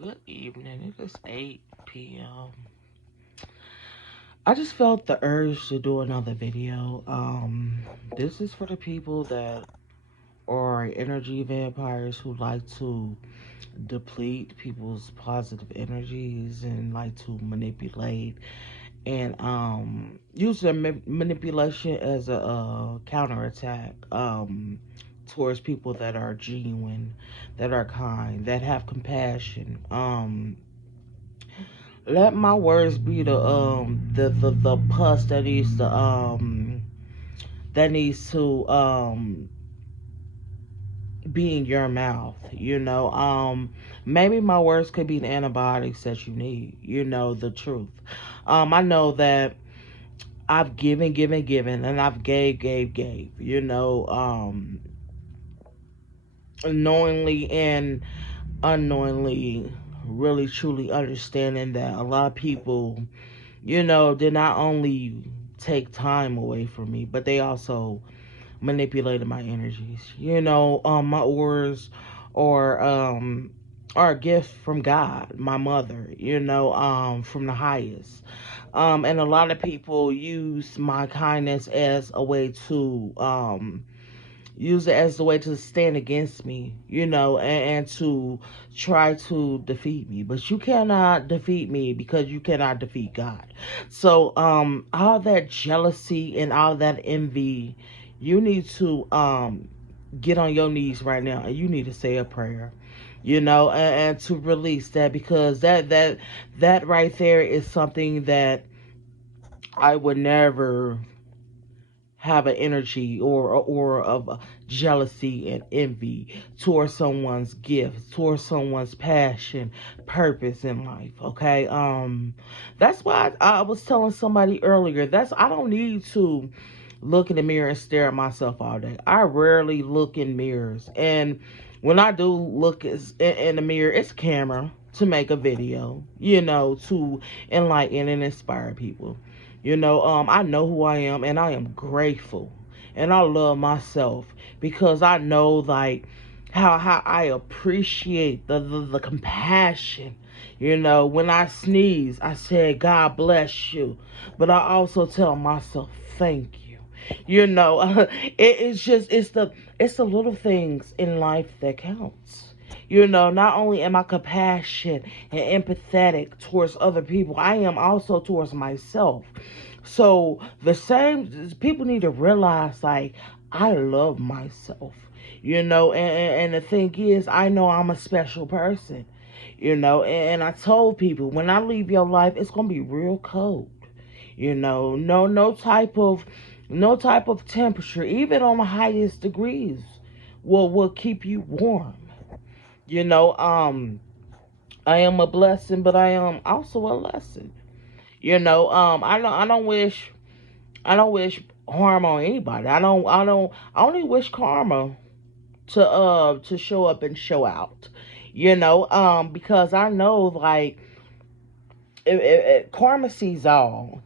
Good evening. It is 8 p.m. I just felt the urge to do another video. This is for the people that are energy vampires who like to deplete people's positive energies and like to manipulate and use their manipulation as a counterattack towards people that are genuine, that are kind, that have compassion. Let my words be the pus that needs to be in your mouth, maybe my words could be the antibiotics that you need, the truth. I know that I've given, and I've gave, knowingly and unknowingly, really truly understanding that a lot of people, did not only take time away from me, but they also manipulated my energies. My orders or are a gift from God, my mother, from the highest. And a lot of people use my kindness as a way to use it as a way to stand against me, and to try to defeat me. But you cannot defeat me because you cannot defeat God. So, all that jealousy and all that envy, you need to get on your knees right now and you need to say a prayer. And to release that, because that right there is something that I would never have an energy or of jealousy and envy towards someone's gift, towards someone's passion, purpose in life. Okay, that's why I was telling somebody earlier. I don't need to look in the mirror and stare at myself all day. I rarely look in mirrors, and when I do look in the mirror, it's camera to make a video, to enlighten and inspire people. I know who I am, and I am grateful, and I love myself because I know, like, how I appreciate the compassion. When I sneeze, I say God bless you, but I also tell myself thank you. It's the little things in life that counts. Not only am I compassionate and empathetic towards other people, I am also towards myself. So the same people need to realize, like, I love myself. And the thing is, I know I'm a special person. And I told people, when I leave your life, it's gonna be real cold. No type of temperature, even on the highest degrees, will keep you warm. You know, um, I am a blessing, but I am also a lesson. I don't wish harm on anybody. I only wish karma to show up and show out. Because I know, like, karma sees all.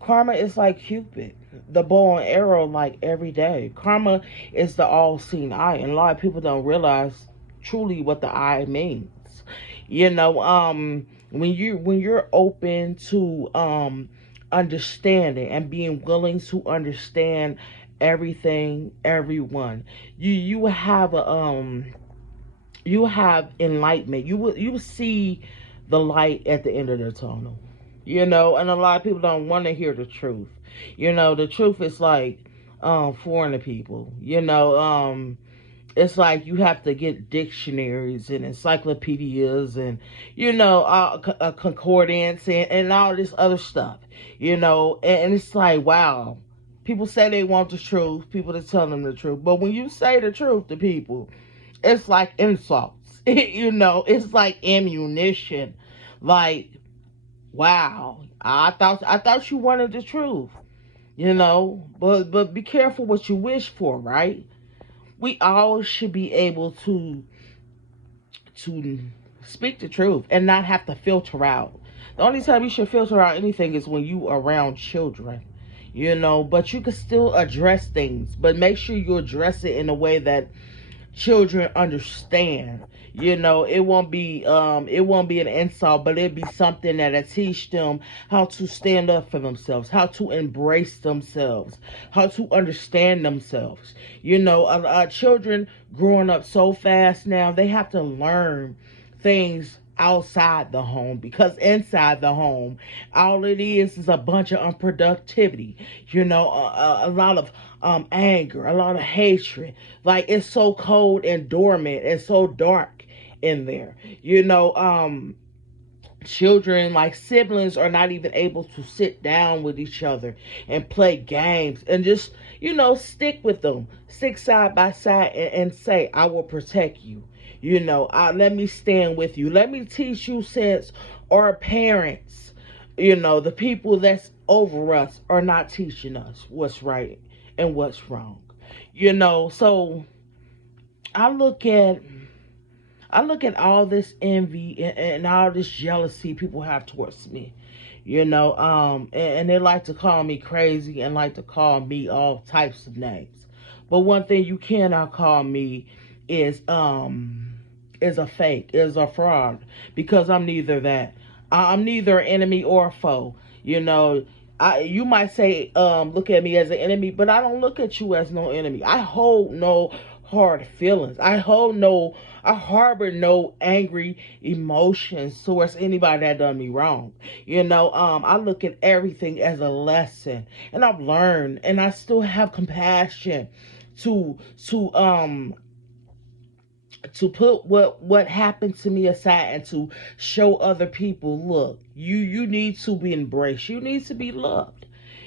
Karma is like Cupid, the bow and arrow, like every day. Karma is the all-seeing eye, and a lot of people don't realize truly what the eye means. When you're open to understanding and being willing to understand everything, everyone, you have enlightenment. You will see the light at the end of the tunnel. And a lot of people don't want to hear the truth. The truth is like foreign to people. It's like you have to get dictionaries and encyclopedias and concordance and all this other stuff. And it's like, wow. People say they want the truth. People that tell them the truth, but when you say the truth to people, it's like insults. It's like ammunition. Like, wow, I thought you wanted the truth. But be careful what you wish for, right? We all should be able to speak the truth and not have to filter out. The only time you should filter out anything is when you are around children. But you can still address things, but make sure you address it in a way that children understand. It won't be an insult, but it'd be something that'll teach them how to stand up for themselves, how to embrace themselves, how to understand themselves. Children growing up so fast now, they have to learn things outside the home, because inside the home, all it is a bunch of unproductivity. A lot of anger, a lot of hatred. Like, it's so cold and dormant and so dark in there. Children, like siblings, are not even able to sit down with each other and play games and just stick with them, stick side by side, and say, I will protect you. Let me stand with you, let me teach you, since our parents, the people that's over us, are not teaching us what's right and what's wrong. So i look at I look at all this envy and all this jealousy people have towards me, and they like to call me crazy and like to call me all types of names. But one thing you cannot call me is a fake, is a fraud, because I'm neither that. I'm neither an enemy or a foe. You might say, look at me as an enemy, but I don't look at you as no enemy. I hold no hard feelings. I harbor no angry emotions towards anybody that done me wrong. I look at everything as a lesson, and I've learned, and I still have compassion to to um to put what happened to me aside, and to show other people, look, you need to be embraced, you need to be loved.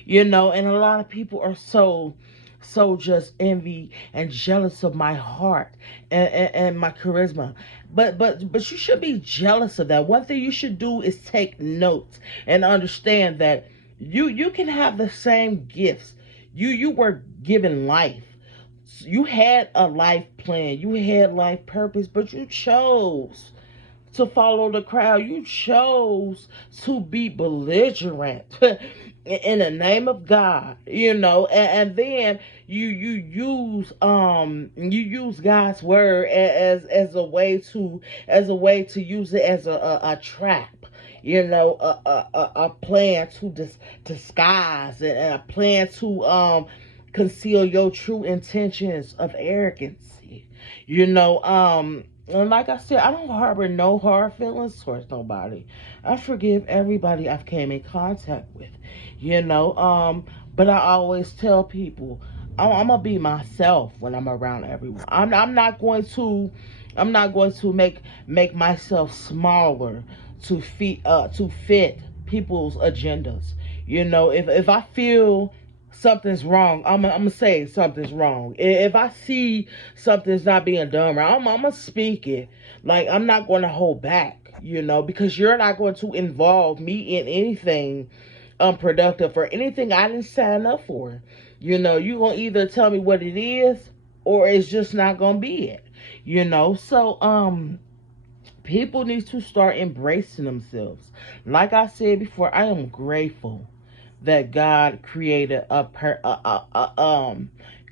And a lot of people are so just envy and jealous of my heart, and my charisma. But you should be jealous of that. One thing you should do is take notes and understand that you can have the same gifts. You were given life, you had a life plan, you had life purpose, but you chose to follow the crowd. You chose to be belligerent in the name of God, and then you use God's word as a way to use it as a trap. A plan to disguise, and a plan to conceal your true intentions of arrogancy. And like I said, I don't harbor no hard feelings towards nobody. I forgive everybody I've came in contact with. You know, um, but I always tell people, I'm gonna be myself when I'm around everyone. I'm not going to make myself smaller to fit people's agendas. If I feel something's wrong, I'm gonna say something's wrong. If I see something's not being done right, I'm gonna speak it. Like, I'm not going to hold back, because you're not going to involve me in anything unproductive or anything I didn't sign up for. You're gonna either tell me what it is, or it's just not gonna be it. So people need to start embracing themselves. Like I said before, I am grateful that God created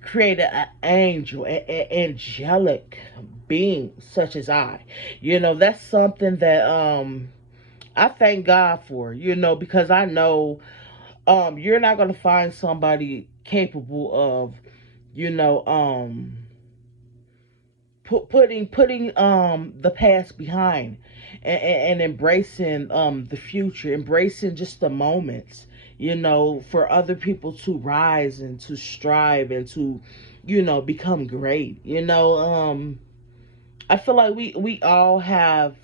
created an angel, an angelic being such as I. That's something that I thank God for. Because I know you're not gonna find somebody capable of you know putting the past behind, and embracing the future, embracing just the moments, for other people to rise and to strive and to become great. I feel like we all have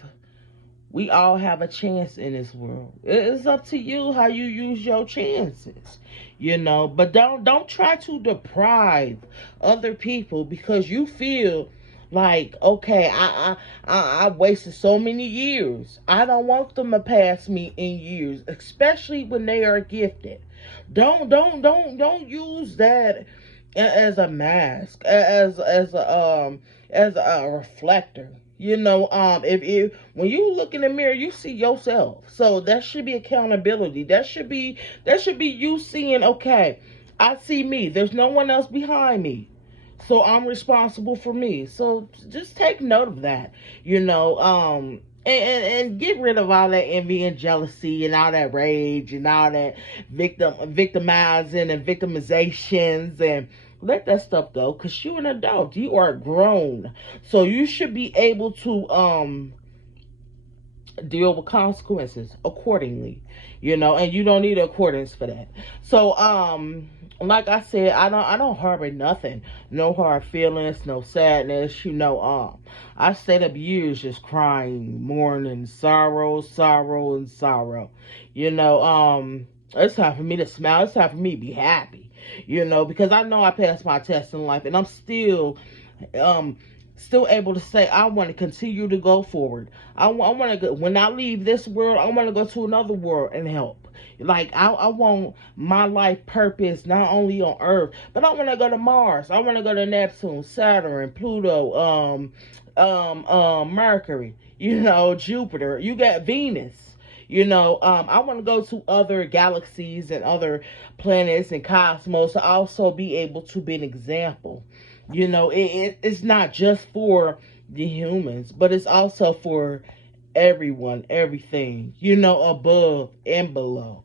a chance in this world. It's up to you how you use your chances, But don't try to deprive other people because you feel like, okay, I wasted so many years. I don't want them to pass me in years, especially when they are gifted. Don't use that as a mask, as a reflector. If when you look in the mirror, you see yourself. So that should be accountability. That should be you seeing, okay, I see me. There's no one else behind me. So I'm responsible for me. So just take note of that, and get rid of all that envy and jealousy and all that rage and all that victimizing and victimizations, and let that stuff go, because you're an adult, you are grown, so you should be able to deal with consequences accordingly, and you don't need accordance for that. So like I said, I don't harbor nothing, no hard feelings, no sadness, I stayed up years just crying, mourning, sorrow and sorrow. It's time for me to smile, it's time for me to be happy, because I know I passed my test in life, and I'm um still able to say I want to continue to go forward. I want to go, when I leave this world, I want to go to another world and help. Like I want my life purpose not only on Earth, but I want to go to Mars. I want to go to Neptune, Saturn, Pluto, Mercury. Jupiter. You got Venus. I want to go to other galaxies and other planets and cosmos to also be able to be an example. It's not just for the humans, but it's also for everyone, everything, above and below.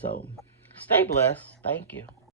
So stay blessed. Thank you.